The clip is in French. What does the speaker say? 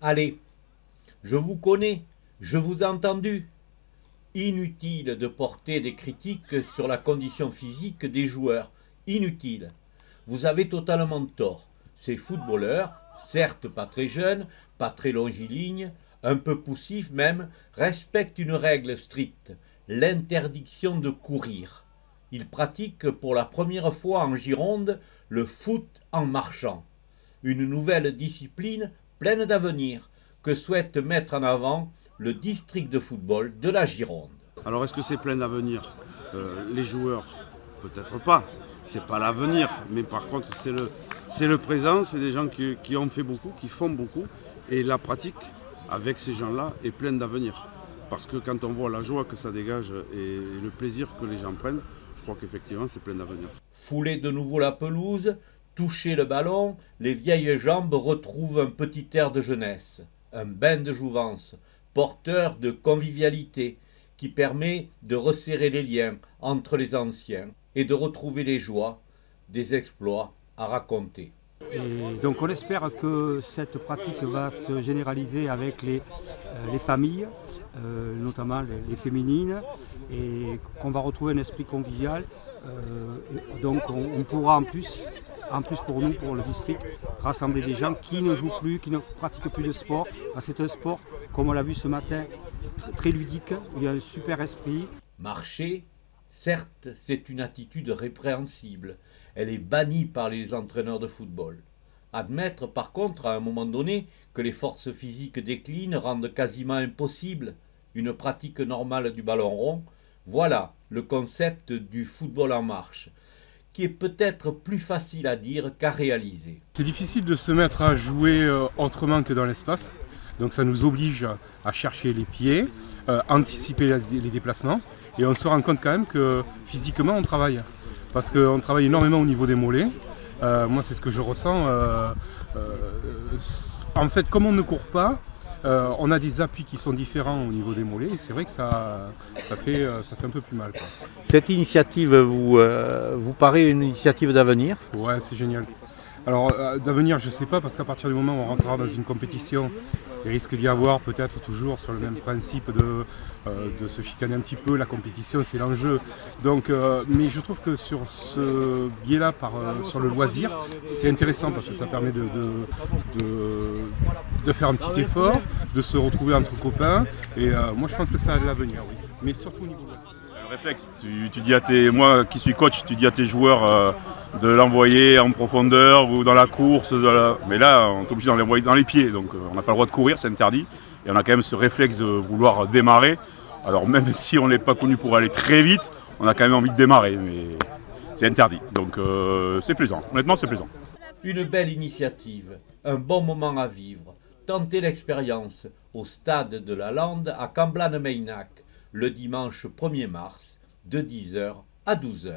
Allez, je vous connais, je vous ai entendu. Inutile de porter des critiques sur la condition physique des joueurs. Inutile. Vous avez totalement tort. Ces footballeurs, certes pas très jeunes, pas très longilignes, un peu poussifs même, respectent une règle stricte, l'interdiction de courir. Ils pratiquent pour la première fois en Gironde le foot en marchant. Une nouvelle discipline pleine d'avenir que souhaite mettre en avant le district de football de la Gironde. Alors est-ce que c'est plein d'avenir Les joueurs, peut-être pas. C'est pas l'avenir, mais par contre c'est le présent, c'est des gens qui ont fait beaucoup, qui font beaucoup, et la pratique avec ces gens-là est pleine d'avenir. Parce que quand on voit la joie que ça dégage et le plaisir que les gens prennent, je crois qu'effectivement c'est plein d'avenir. Fouler de nouveau la pelouse, toucher le ballon, les vieilles jambes retrouvent un petit air de jeunesse, un bain de jouvence, porteur de convivialité, qui permet de resserrer les liens entre les anciens et de retrouver les joies des exploits à raconter. Et donc on espère que cette pratique va se généraliser avec les familles, notamment les féminines, et qu'on va retrouver un esprit convivial. Donc on pourra en plus pour nous, pour le district, rassembler des gens qui ne jouent plus, qui ne pratiquent plus de sport. C'est un sport, comme on l'a vu ce matin, très ludique, il y a un super esprit. Marcher, certes, c'est une attitude répréhensible. Elle est bannie par les entraîneurs de football. Admettre par contre à un moment donné que les forces physiques déclinent rendent quasiment impossible une pratique normale du ballon rond, voilà le concept du football en marche, qui est peut-être plus facile à dire qu'à réaliser. C'est difficile de se mettre à jouer autrement que dans l'espace, donc ça nous oblige à chercher les pieds, anticiper les déplacements, et on se rend compte quand même que physiquement on travaille. Parce qu'on travaille énormément au niveau des mollets. Moi, c'est ce que je ressens. En fait, comme on ne court pas, on a des appuis qui sont différents au niveau des mollets. Et c'est vrai que ça fait un peu plus mal, quoi. Cette initiative vous paraît une initiative d'avenir? Ouais, c'est génial. Alors, d'avenir, je ne sais pas, parce qu'à partir du moment où on rentrera dans une compétition, il risque d'y avoir peut-être toujours sur le même principe de se chicaner un petit peu. La compétition, c'est l'enjeu. Donc, mais je trouve que sur ce biais-là, sur le loisir, c'est intéressant parce que ça permet de faire un petit effort, de se retrouver entre copains. Et moi, je pense que ça a de l'avenir, oui. Mais surtout au niveau loisir. Le réflexe, tu dis à moi qui suis coach, tu dis à tes joueurs de l'envoyer en profondeur ou dans la course. Mais là, on est obligé de l'envoyer dans les pieds. Donc, on n'a pas le droit de courir, c'est interdit. Et on a quand même ce réflexe de vouloir démarrer. Alors même si on n'est pas connu pour aller très vite, on a quand même envie de démarrer, mais c'est interdit. Donc c'est plaisant, honnêtement c'est plaisant. Une belle initiative, un bon moment à vivre. Tentez l'expérience au stade de la Lande à Camblanne-Meynac, le dimanche 1er mars, de 10h à 12h.